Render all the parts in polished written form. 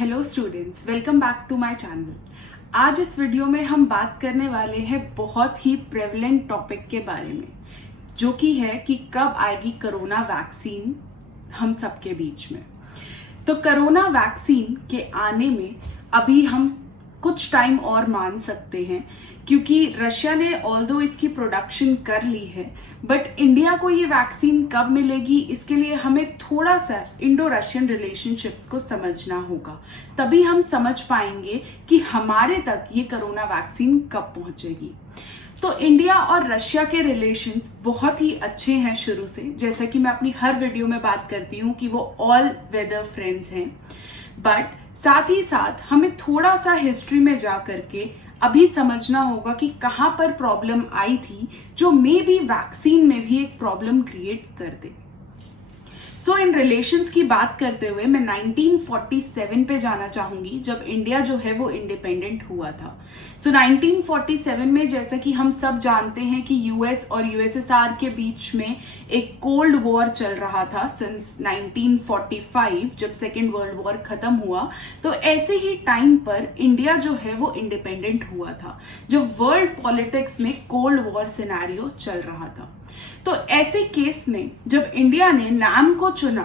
Hello students, welcome back to my channel. आज इस video में हम बात करने वाले हैं बहुत ही प्रेवलेंट टॉपिक के बारे में, जो कि है कि कब आएगी कोरोना वैक्सीन हम सबके बीच में। तो कोरोना वैक्सीन के आने में अभी हम कुछ टाइम और मान सकते हैं, क्योंकि रशिया ने ऑल्दो इसकी प्रोडक्शन कर ली है, बट इंडिया को ये वैक्सीन कब मिलेगी, इसके लिए हमें थोड़ा सा इंडो रशियन रिलेशनशिप्स को समझना होगा। तभी हम समझ पाएंगे कि हमारे तक ये कोरोना वैक्सीन कब पहुंचेगी। तो इंडिया और रशिया के रिलेशंस बहुत ही अच्छे हैं शुरू से, जैसा कि मैं अपनी हर वीडियो में बात करती हूँ कि वो ऑल वेदर फ्रेंड्स हैं। बट साथ ही साथ हमें थोड़ा सा हिस्ट्री में जा करके अभी समझना होगा कि कहाँ पर प्रॉब्लम आई थी, जो मे बी वैक्सीन में भी एक प्रॉब्लम क्रिएट कर दे। सो इन रिलेशंस की बात करते हुए मैं 1947 पे जाना चाहूंगी, जब इंडिया जो है वो इंडिपेंडेंट हुआ था। सो 1947 में, जैसा कि हम सब जानते हैं कि यूएस और यूएसएसआर के बीच में एक कोल्ड वॉर चल रहा था सिंस 1945, जब सेकेंड वर्ल्ड वॉर खत्म हुआ। तो ऐसे ही टाइम पर इंडिया जो है वो इंडिपेंडेंट हुआ था, जब वर्ल्ड पॉलिटिक्स में कोल्ड वॉर सिनेरियो चल रहा था। तो ऐसे केस में जब इंडिया ने नाम को चुना,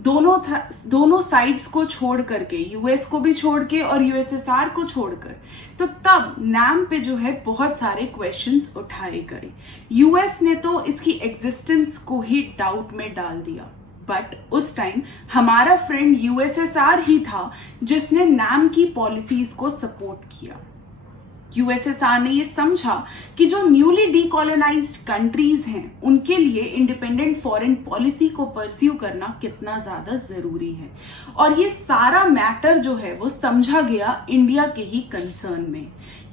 दोनों साइड्स को छोड़ करके, यूएस को भी छोड़ के और यूएसएसआर को छोड़कर, तो तब नाम पे जो है बहुत सारे क्वेश्चंस उठाए गए। यूएस ने तो इसकी एग्जिस्टेंस को ही डाउट में डाल दिया, बट उस टाइम हमारा फ्रेंड यूएसएसआर ही था जिसने नाम की पॉलिसीज को सपोर्ट किया। यूएसएसआर ने ये समझा कि जो न्यूली डीकॉलोनाइज्ड कंट्रीज हैं, उनके लिए इंडिपेंडेंट फॉरेन पॉलिसी को परस्यू करना कितना ज्यादा जरूरी है, और ये सारा मैटर जो है वो समझा गया इंडिया के ही कंसर्न में,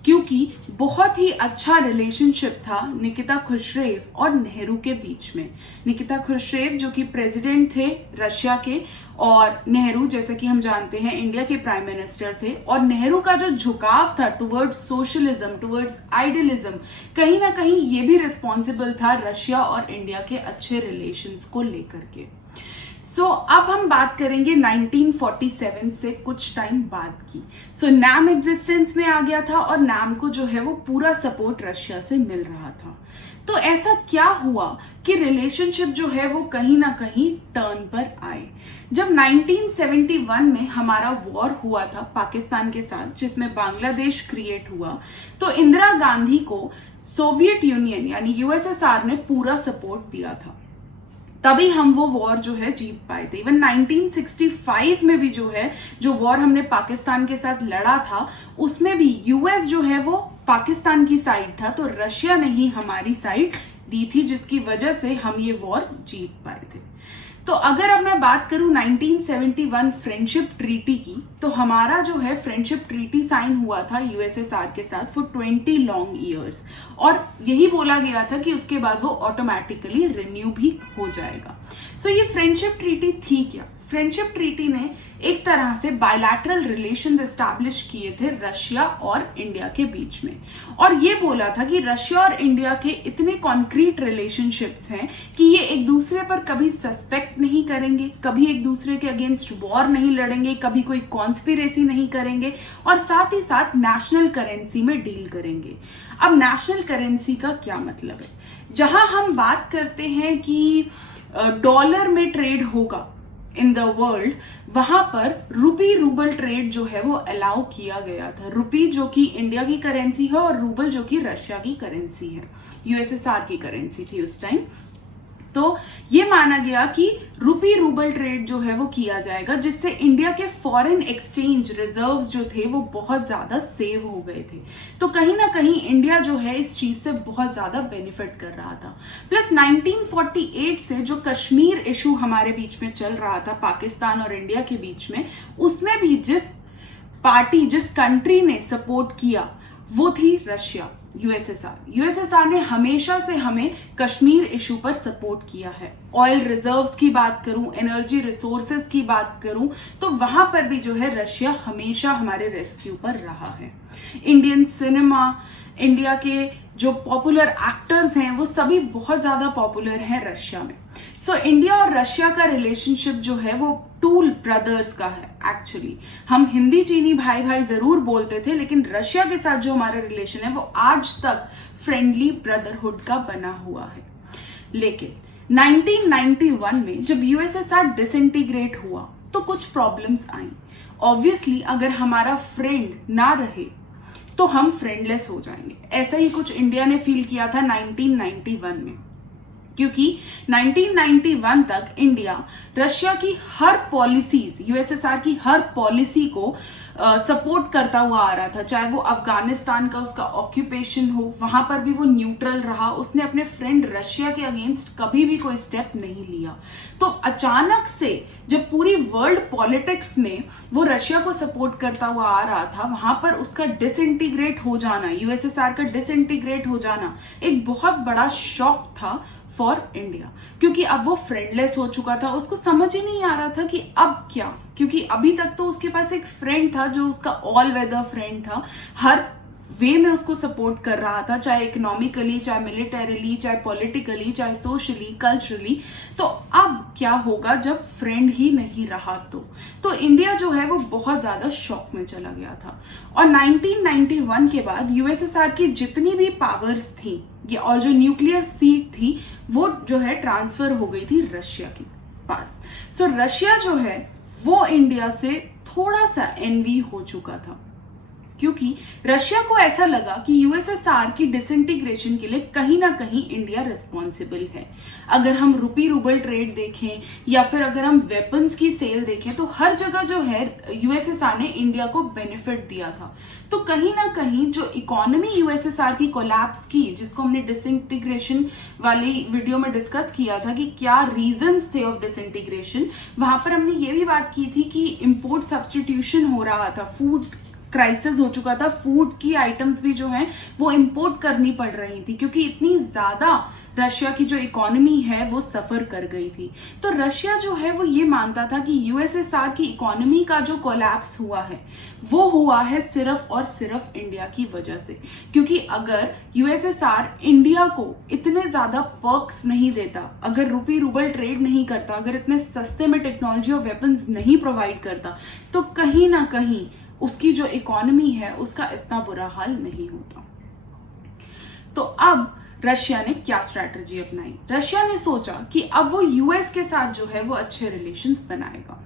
क्योंकि बहुत ही अच्छा रिलेशनशिप था निकिता खुसरेव और नेहरू के बीच में। निकिता खुसरेव जो कि प्रेसिडेंट थे रशिया के, और नेहरू जैसे कि हम जानते हैं इंडिया के प्राइम मिनिस्टर थे। और नेहरू का जो झुकाव था टुवर्ड्स सोशलिज्म, टुवर्ड्स आइडियलिज्म, कहीं ना कहीं ये भी रिस्पॉन्सिबल था रशिया और इंडिया के अच्छे रिलेशंस को लेकर के। सो अब हम बात करेंगे 1947 से कुछ टाइम बाद की। सो नाम एग्जिस्टेंस में आ गया था और नाम को जो है वो पूरा सपोर्ट रशिया से मिल रहा था। तो ऐसा क्या हुआ कि रिलेशनशिप जो है वो कहीं ना कहीं टर्न पर आए। जब 1971 में हमारा वॉर हुआ था पाकिस्तान के साथ, जिसमें बांग्लादेश क्रिएट हुआ, तो इंदिरा गांधी को सोवियत यूनियन यानी यूएसएसआर ने पूरा सपोर्ट दिया था, तभी हम वो वॉर जो है जीत पाए थे। इवन 1965 में भी जो है, जो वॉर हमने पाकिस्तान के साथ लड़ा था, उसमें भी यूएस जो है वो पाकिस्तान की साइड था, तो रशिया ने ही हमारी साइड दी थी, जिसकी वजह से हम ये वॉर जीत पाए थे। तो अगर अब मैं बात करूं 1971 फ्रेंडशिप ट्रीटी की, तो हमारा जो है फ्रेंडशिप ट्रीटी साइन हुआ था यूएसएसआर के साथ फॉर 20 लॉन्ग ईयर्स, और यही बोला गया था कि उसके बाद वो ऑटोमेटिकली रिन्यू भी हो जाएगा। सो ये फ्रेंडशिप ट्रीटी थी क्या? फ्रेंडशिप ट्रीटी ने एक तरह से बायलैटरल रिलेशन एस्टैब्लिश किए थे रशिया और इंडिया के बीच में, और ये बोला था कि रशिया और इंडिया के इतने कॉन्क्रीट रिलेशनशिप्स हैं कि ये एक दूसरे पर कभी सस्पेक्ट नहीं करेंगे, कभी एक दूसरे के अगेंस्ट वॉर नहीं लड़ेंगे, कभी कोई कॉन्स्पिरेसी नहीं करेंगे, और साथ ही साथ नेशनल करेंसी में डील करेंगे। अब नेशनल करेंसी का क्या मतलब है? जहां हम बात करते हैं कि डॉलर में ट्रेड होगा इन द वर्ल्ड, वहां पर रूपी रूबल ट्रेड जो है वो अलाउ किया गया था। रूपी जो कि इंडिया की करेंसी है और रूबल जो कि रशिया की करेंसी है, यूएसएसआर की करेंसी थी उस टाइम। तो ये माना गया कि रूपी रूबल ट्रेड जो है वो किया जाएगा, जिससे इंडिया के फॉरेन एक्सचेंज रिजर्व्स जो थे वो बहुत ज्यादा सेव हो गए थे। तो कहीं ना कहीं इंडिया जो है इस चीज से बहुत ज्यादा बेनिफिट कर रहा था। प्लस 1948 से जो कश्मीर इशू हमारे बीच में चल रहा था पाकिस्तान और इंडिया के बीच में, उसमें भी जिस पार्टी, जिस कंट्री ने सपोर्ट किया वो थी रशिया, यूएसएसआर ने हमेशा से हमें कश्मीर इशू पर सपोर्ट किया है। ऑयल रिजर्व्स की बात करूं, एनर्जी रिसोर्सेज की बात करूं, तो वहां पर भी जो है रशिया हमेशा हमारे रेस्क्यू पर रहा है। इंडियन सिनेमा, इंडिया के जो पॉपुलर एक्टर्स हैं वो सभी बहुत ज्यादा पॉपुलर हैं रशिया में। सो इंडिया और रशिया का रिलेशनशिप जो है वो टू ब्रदर्स का है एक्चुअली। हम हिंदी चीनी भाई भाई जरूर बोलते थे, लेकिन रशिया के साथ जो हमारा रिलेशन है वो आज तक फ्रेंडली ब्रदरहुड का बना हुआ है। लेकिन 1991 में जब यूएसएसआर डिसइंटीग्रेट हुआ तो कुछ प्रॉब्लम्स आई। ऑब्वियसली अगर हमारा फ्रेंड ना रहे तो हम फ्रेंडलेस हो जाएंगे। ऐसा ही कुछ इंडिया ने फील किया था 1991 में, क्योंकि 1991 तक इंडिया रशिया की हर पॉलिसीज, यूएसएसआर की हर पॉलिसी को सपोर्ट करता हुआ आ रहा था। चाहे वो अफगानिस्तान का उसका ऑक्यूपेशन हो, वहां पर भी वो न्यूट्रल रहा। उसने अपने फ्रेंड रशिया के अगेंस्ट कभी भी कोई स्टेप नहीं लिया। तो अचानक से जब पूरी वर्ल्ड पॉलिटिक्स में वो रशिया को सपोर्ट करता हुआ आ रहा था, वहां पर उसका डिसइंटीग्रेट हो जाना, यूएसएसआर का डिसइंटीग्रेट हो जाना एक बहुत बड़ा शॉक था फॉर इंडिया, क्योंकि अब वो फ्रेंडलेस हो चुका था। उसको समझ ही नहीं आ रहा था कि अब क्या, क्योंकि अभी तक तो उसके पास एक फ्रेंड था जो उसका ऑल वेदर फ्रेंड था, हर वे में उसको सपोर्ट कर रहा था, चाहे इकोनॉमिकली, चाहे मिलिटरीली, चाहे पॉलिटिकली, चाहे सोशली, कल्चरली। तो अब क्या होगा जब फ्रेंड ही नहीं रहा? तो इंडिया जो है वो बहुत ज्यादा शॉक में चला गया था। और 1991 के बाद यूएसएसआर की जितनी भी पावर्स थी और जो न्यूक्लियर सीट थी वो जो है ट्रांसफर हो गई थी रशिया के पास। सो रशिया जो है वो इंडिया से थोड़ा सा एनवी हो चुका था, क्योंकि रशिया को ऐसा लगा कि यूएसएसआर की डिसइंटीग्रेशन के लिए कहीं ना कहीं इंडिया रिस्पॉन्सिबल है। अगर हम रूपी रूबल ट्रेड देखें या फिर अगर हम वेपन्स की सेल देखें तो हर जगह जो है यूएसएसआर ने इंडिया को बेनिफिट दिया था। तो कहीं ना कहीं जो इकोनॉमी यूएसएसआर की कोलैप्स की, जिसको हमने डिसइंटीग्रेशन वाली वीडियो में डिस्कस किया था कि क्या रीजंस थे ऑफ डिसइंटीग्रेशन, वहां पर हमने ये भी बात की थी कि इंपोर्ट सब्स्टिट्यूशन हो रहा था, फूड क्राइसिस हो चुका था, फूड की आइटम्स भी जो हैं वो इंपोर्ट करनी पड़ रही थी, क्योंकि इतनी ज्यादा रशिया की जो इकोनॉमी है वो सफर कर गई थी। तो रशिया जो है वो ये मानता था कि यूएसएसआर की इकोनॉमी का जो कोलैप्स हुआ है वो हुआ है सिर्फ और सिर्फ इंडिया की वजह से, क्योंकि अगर यूएसएसआर इंडिया को इतने ज्यादा पर्क्स नहीं देता, अगर रूपी रूबल ट्रेड नहीं करता, अगर इतने सस्ते में टेक्नोलॉजी और वेपन्स नहीं प्रोवाइड करता, तो कहीं ना कहीं उसकी जो इकोनॉमी है उसका इतना बुरा हाल नहीं होता। तो अब रशिया ने क्या स्ट्रैटेजी अपनाई? रशिया ने सोचा कि अब वो यूएस के साथ जो है वो अच्छे रिलेशंस बनाएगा,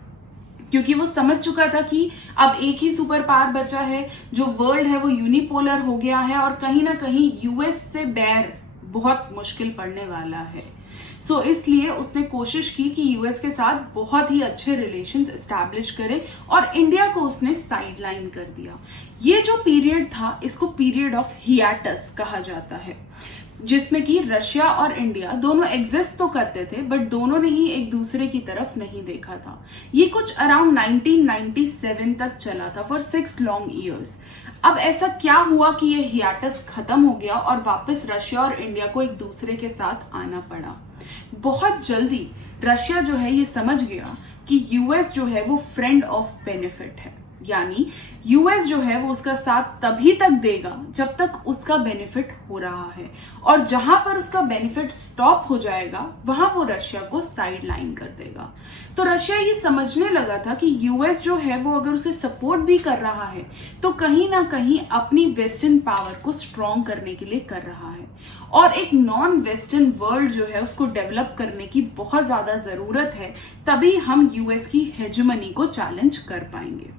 क्योंकि वो समझ चुका था कि अब एक ही सुपर पावर बचा है, जो वर्ल्ड है वो यूनिपोलर हो गया है और कहीं ना कहीं यूएस से बैर बहुत मुश्किल पड़ने वाला है। सो इसलिए उसने कोशिश की कि यूएस के साथ बहुत ही अच्छे रिलेशंस एस्टैब्लिश करे और इंडिया को उसने साइडलाइन कर दिया। ये जो पीरियड था इसको पीरियड ऑफ हियाटस कहा जाता है, जिसमें कि रशिया और इंडिया दोनों एग्जिस्ट तो करते थे बट दोनों ने ही एक दूसरे की तरफ नहीं देखा था। ये कुछ अराउंड 1997 तक चला था, फॉर 6 लॉन्ग ईयर्स। अब ऐसा क्या हुआ कि ये हियाटस खत्म हो गया और वापस रशिया और इंडिया को एक दूसरे के साथ आना पड़ा? बहुत जल्दी रशिया जो है ये समझ गया कि यूएस जो है वो फ्रेंड ऑफ बेनिफिट है, यानी यूएस जो है वो उसका साथ तभी तक देगा जब तक उसका बेनिफिट हो रहा है, और जहां पर उसका बेनिफिट स्टॉप हो जाएगा वहां वो रशिया को साइडलाइन कर देगा। तो रशिया ये समझने लगा था कि यूएस जो है वो अगर उसे सपोर्ट भी कर रहा है तो कहीं ना कहीं अपनी वेस्टर्न पावर को स्ट्रॉन्ग करने के लिए कर रहा है, और एक नॉन वेस्टर्न वर्ल्ड जो है उसको डेवलप करने की बहुत ज्यादा जरूरत है, तभी हम यूएस की हेजेमनी को चैलेंज कर पाएंगे।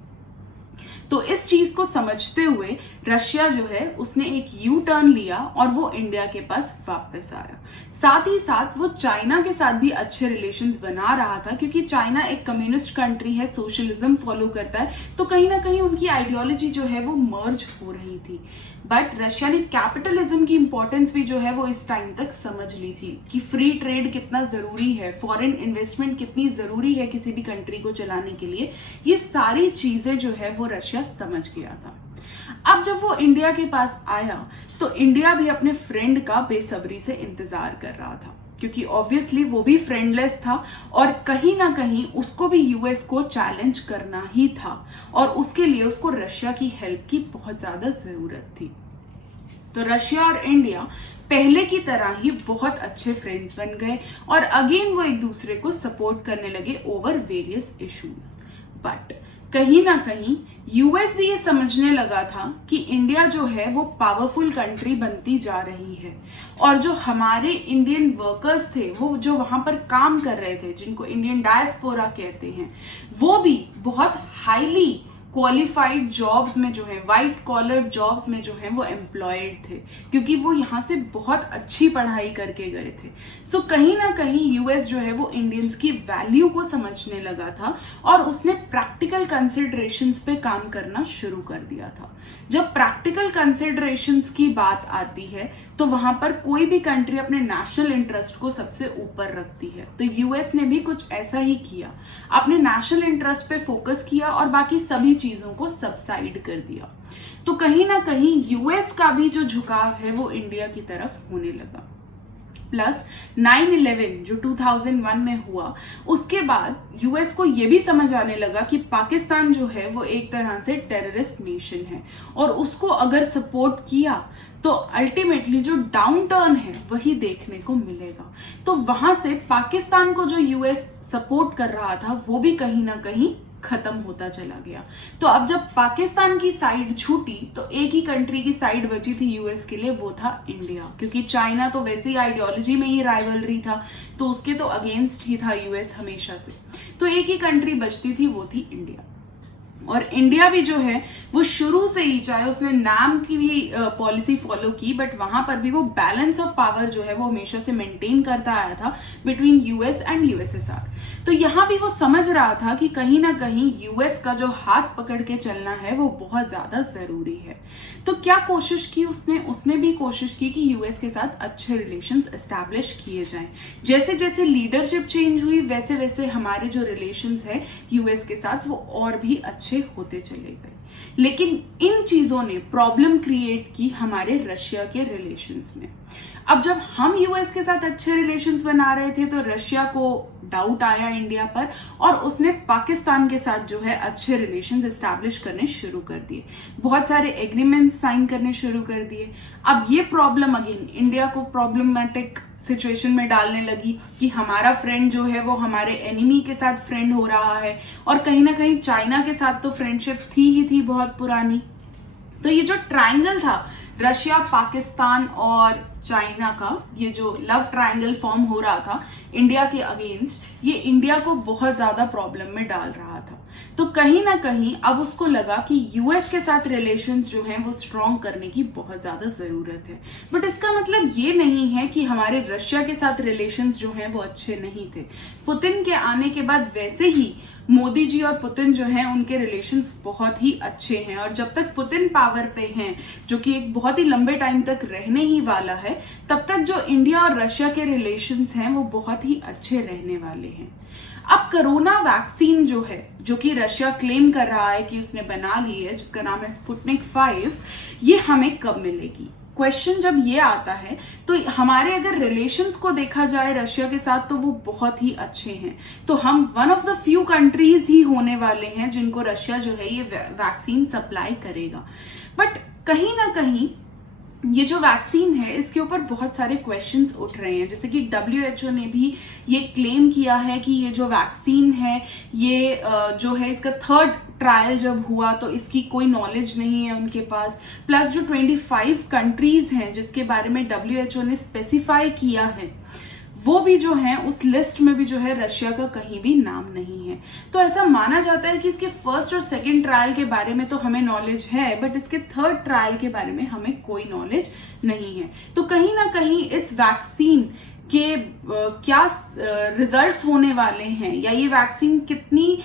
तो इस चीज को समझते हुए रशिया जो है उसने एक यू टर्न लिया और वो इंडिया के पास वापस आया। साथ ही साथ वो चाइना के साथ भी अच्छे रिलेशंस बना रहा था, क्योंकि चाइना एक कम्युनिस्ट कंट्री है, सोशलिज्म फॉलो करता है, तो कहीं ना कहीं उनकी आइडियोलॉजी जो है वो मर्ज हो रही थी। बट रशिया ने कैपिटलिज्म की इंपॉर्टेंस भी जो है वो इस टाइम तक समझ ली थी कि फ्री ट्रेड कितना जरूरी है, फॉरेन इन्वेस्टमेंट कितनी जरूरी है किसी भी कंट्री को चलाने के लिए। ये सारी चीजें जो है वो रशिया समझ गया था। अब जब वो इंडिया के पास आया तो इंडिया भी अपने फ्रेंड का बेसब्री से इंतजार कर रहा था, क्योंकि ऑब्वियसली वो भी फ्रेंडलेस था और कहीं ना कहीं उसको भी यूएस को चैलेंज करना ही था, और उसके लिए उसको रशिया की हेल्प की बहुत ज्यादा जरूरत थी। तो रशिया और इंडिया पहले की तरह ही बहुत अच्छे फ्रेंड्स बन गए और अगेन वो एक दूसरे को सपोर्ट करने लगे ओवर वेरियस इश्यूज। बट कहीं ना कहीं यूएस भी ये समझने लगा था कि इंडिया जो है वो पावरफुल कंट्री बनती जा रही है और जो हमारे इंडियन वर्कर्स थे, वो जो वहां पर काम कर रहे थे, जिनको इंडियन डायस्पोरा कहते हैं, वो भी बहुत हाईली क्वालिफाइड जॉब्स में जो है, वाइट कॉलर जॉब्स में जो है वो एम्प्लॉयड थे, क्योंकि वो यहाँ से बहुत अच्छी पढ़ाई करके गए थे। सो कहीं ना कहीं यूएस जो है वो इंडियंस की वैल्यू को समझने लगा था और उसने प्रैक्टिकल कंसिडरेशंस पे काम करना शुरू कर दिया था। जब प्रैक्टिकल कंसिडरेशंस की बात आती है तो वहां पर कोई भी कंट्री अपने नेशनल इंटरेस्ट को सबसे यूपर रखती है, तो यूएस ने भी कुछ ऐसा ही किया, अपने नेशनल इंटरेस्ट पे फोकस किया और बाकी सभी चीजों को सबसाइड कर दिया। तो कहीं ना कहीं यूएस का भी जो झुकाव है वो इंडिया की तरफ होने लगा। प्लस 9/11 जो 2001 में हुआ, उसके बाद यूएस को ये भी समझ आने लगा कि पाकिस्तान जो है वो एक तरह से टेररिस्ट नेशन है और उसको अगर सपोर्ट किया तो अल्टीमेटली जो डाउन टर्न है वही देखने को मिलेगा। तो वहां से पाकिस्तान को जो यूएस सपोर्ट कर रहा था वो भी कहीं ना कहीं खत्म होता चला गया। तो अब जब पाकिस्तान की साइड छूटी तो एक ही कंट्री की साइड बची थी यूएस के लिए, वो था इंडिया, क्योंकि चाइना तो वैसे ही आइडियोलॉजी में ही राइवलरी था, तो उसके तो अगेंस्ट ही था यूएस हमेशा से। तो एक ही कंट्री बचती थी, वो थी इंडिया। और इंडिया भी जो है वो शुरू से ही, चाहे उसने नाम की भी पॉलिसी फॉलो की, बट वहां पर भी वो बैलेंस ऑफ पावर जो है वो हमेशा से मेंटेन करता आया था बिटवीन यूएस एंड यूएसएसआर। तो यहां भी वो समझ रहा था कि कहीं ना कहीं यूएस का जो हाथ पकड़ के चलना है वो बहुत ज्यादा जरूरी है। तो क्या कोशिश की उसने भी कोशिश की कि यूएस के साथ अच्छे रिलेशंस एस्टैब्लिश किए जाएं। जैसे जैसे लीडरशिप चेंज हुई वैसे वैसे हमारे जो रिलेशंस है यूएस के साथ वो और भी अच्छे होते चले गए। लेकिन इन चीजों ने प्रॉब्लम क्रिएट की हमारे रशिया के रिलेशंस में। अब जब हम यूएस के साथ अच्छे रिलेशंस बना रहे थे तो रशिया को डाउट आया इंडिया पर और उसने पाकिस्तान के साथ जो है अच्छे रिलेशंस एस्टैब्लिश करने शुरू कर दिए, बहुत सारे एग्रीमेंट साइन करने शुरू कर दिए। अब ये प्रॉब्लम अगेन इंडिया को प्रॉब्लमैटिक सिचुएशन में डालने लगी कि हमारा फ्रेंड जो है वो हमारे एनिमी के साथ फ्रेंड हो रहा है और कहीं ना कहीं चाइना के साथ तो फ्रेंडशिप थी बहुत पुरानी। तो ये जो ट्रायंगल था रशिया, पाकिस्तान और चाइना का, ये जो लव ट्रायंगल फॉर्म हो रहा था इंडिया के अगेंस्ट, ये इंडिया को बहुत ज्यादा प्रॉब्लम में डाल रहा था। तो कहीं ना कहीं अब उसको लगा कि यूएस के साथ रिलेशंस जो हैं वो स्ट्रॉन्ग करने की बहुत ज्यादा जरूरत है। बट इसका मतलब ये नहीं है कि हमारे रशिया के साथ रिलेशंस जो हैं वो अच्छे नहीं थे। पुतिन के आने के बाद वैसे ही मोदी जी और पुतिन जो हैं उनके रिलेशंस बहुत ही अच्छे हैं और जब तक पुतिन पावर पे हैं, जो कि एक बहुत ही लंबे टाइम तक रहने ही वाला है, तब तक जो इंडिया और रशिया के रिलेशंस हैं वो बहुत ही अच्छे रहने वाले हैं। अब कोरोना वैक्सीन जो है, जो कि रशिया क्लेम कर रहा है कि उसने बना ली है, जिसका नाम है स्पुतनिक 5, ये हमें कब मिलेगी? क्वेश्चन जब ये आता है तो हमारे अगर रिलेशंस को देखा जाए रशिया के साथ तो वो बहुत ही अच्छे हैं। तो हम one of the few countries ही होने वाले हैं जिनको रशिया जो है ये वैक्सीन सप्लाई करेगा। बट कहीं ना कहीं ये जो वैक्सीन है इसके ऊपर बहुत सारे क्वेश्चंस उठ रहे हैं, जैसे कि WHO ने भी ये क्लेम किया है कि ये जो वैक्सीन है ये जो है इसका 3rd ट्रायल जब हुआ तो इसकी कोई नॉलेज नहीं है उनके पास। प्लस जो 25 कंट्रीज हैं जिसके बारे में WHO ने स्पेसिफाई किया है वो भी जो है उस लिस्ट में भी जो है रशिया का कहीं भी नाम नहीं है। तो ऐसा माना जाता है कि इसके 1st और 2nd ट्रायल के बारे में तो हमें नॉलेज है, बट इसके 3rd ट्रायल के बारे में हमें कोई नॉलेज नहीं है। तो कहीं ना कहीं इस वैक्सीन के क्या रिजल्ट्स होने वाले हैं या ये वैक्सीन कितनी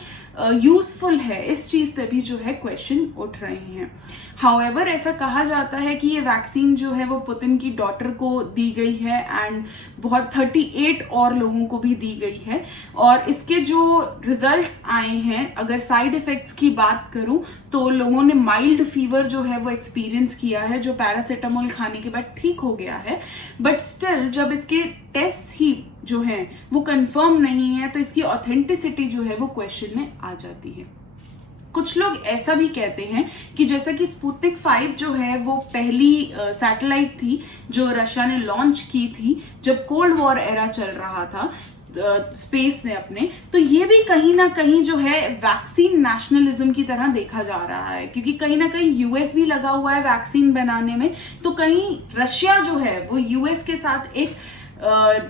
यूजफुल है, इस चीज पे भी जो है क्वेश्चन उठ रहे हैं। हाउएवर ऐसा कहा जाता है कि ये वैक्सीन जो है वो पुतिन की डॉटर को दी गई है एंड बहुत 38 और लोगों को भी दी गई है। और इसके जो रिजल्ट्स आए हैं, अगर साइड इफेक्ट्स की बात करूं तो लोगों ने माइल्ड फीवर जो है वो एक्सपीरियंस किया है, जो पैरासिटामोल खाने के बाद ठीक हो गया है। बट स्टिल जब इसके टेस्ट ही जो है वो कंफर्म नहीं है तो इसकी ऑथेंटिसिटी जो है वो क्वेश्चन में आ जाती है। कुछ लोग ऐसा भी कहते हैं कि जैसा कि स्पुतनिक 5 जो है वो पहली सैटेलाइट थी जो रशिया ने लॉन्च की थी जब कोल्ड वॉर एरा चल रहा था स्पेस ने अपने, तो ये भी कहीं ना कहीं जो है वैक्सीन नेशनलिज्म की तरह देखा जा रहा है, क्योंकि कहीं ना कहीं यूएस भी लगा हुआ है वैक्सीन बनाने में, तो कहीं रशिया जो है वो यूएस के साथ एक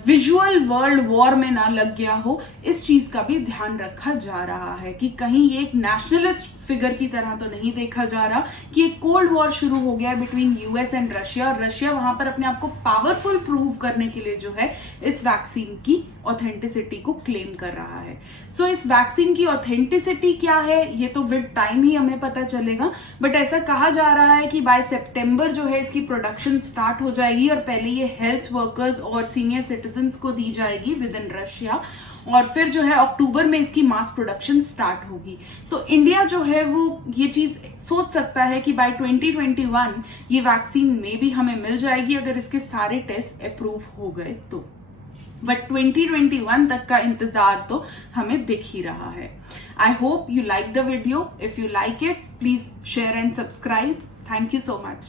विजुअल वर्ल्ड वॉर में ना लग गया हो, इस चीज का भी ध्यान रखा जा रहा है कि कहीं ये एक नेशनलिस्ट फिगर की तरह तो नहीं देखा जा रहा कि एक कोल्ड वॉर शुरू हो गया बिटवीन यूएस एंड रशिया, और रशिया वहां पर अपने आप को पावरफुल प्रूव करने के लिए जो है इस वैक्सीन की ऑथेंटिसिटी को क्लेम कर रहा है। सो इस वैक्सीन की ऑथेंटिसिटी क्या है ये तो विद टाइम ही हमें पता चलेगा, बट ऐसा कहा जा रहा है कि बाय सितंबर जो है इसकी प्रोडक्शन स्टार्ट हो जाएगी और पहले ये हेल्थ वर्कर्स और सीनियर सिटीजन्स को दी जाएगी विद इन रशिया, और फिर जो है अक्टूबर में इसकी मास प्रोडक्शन स्टार्ट होगी। तो इंडिया जो है वो ये चीज सोच सकता है कि बाय 2021 ये वैक्सीन में भी हमें मिल जाएगी अगर इसके सारे टेस्ट अप्रूव हो गए तो, बट 2021 तक का इंतजार तो हमें दिख ही रहा है। I hope you like the video. If you like it please share and subscribe. Thank you so much.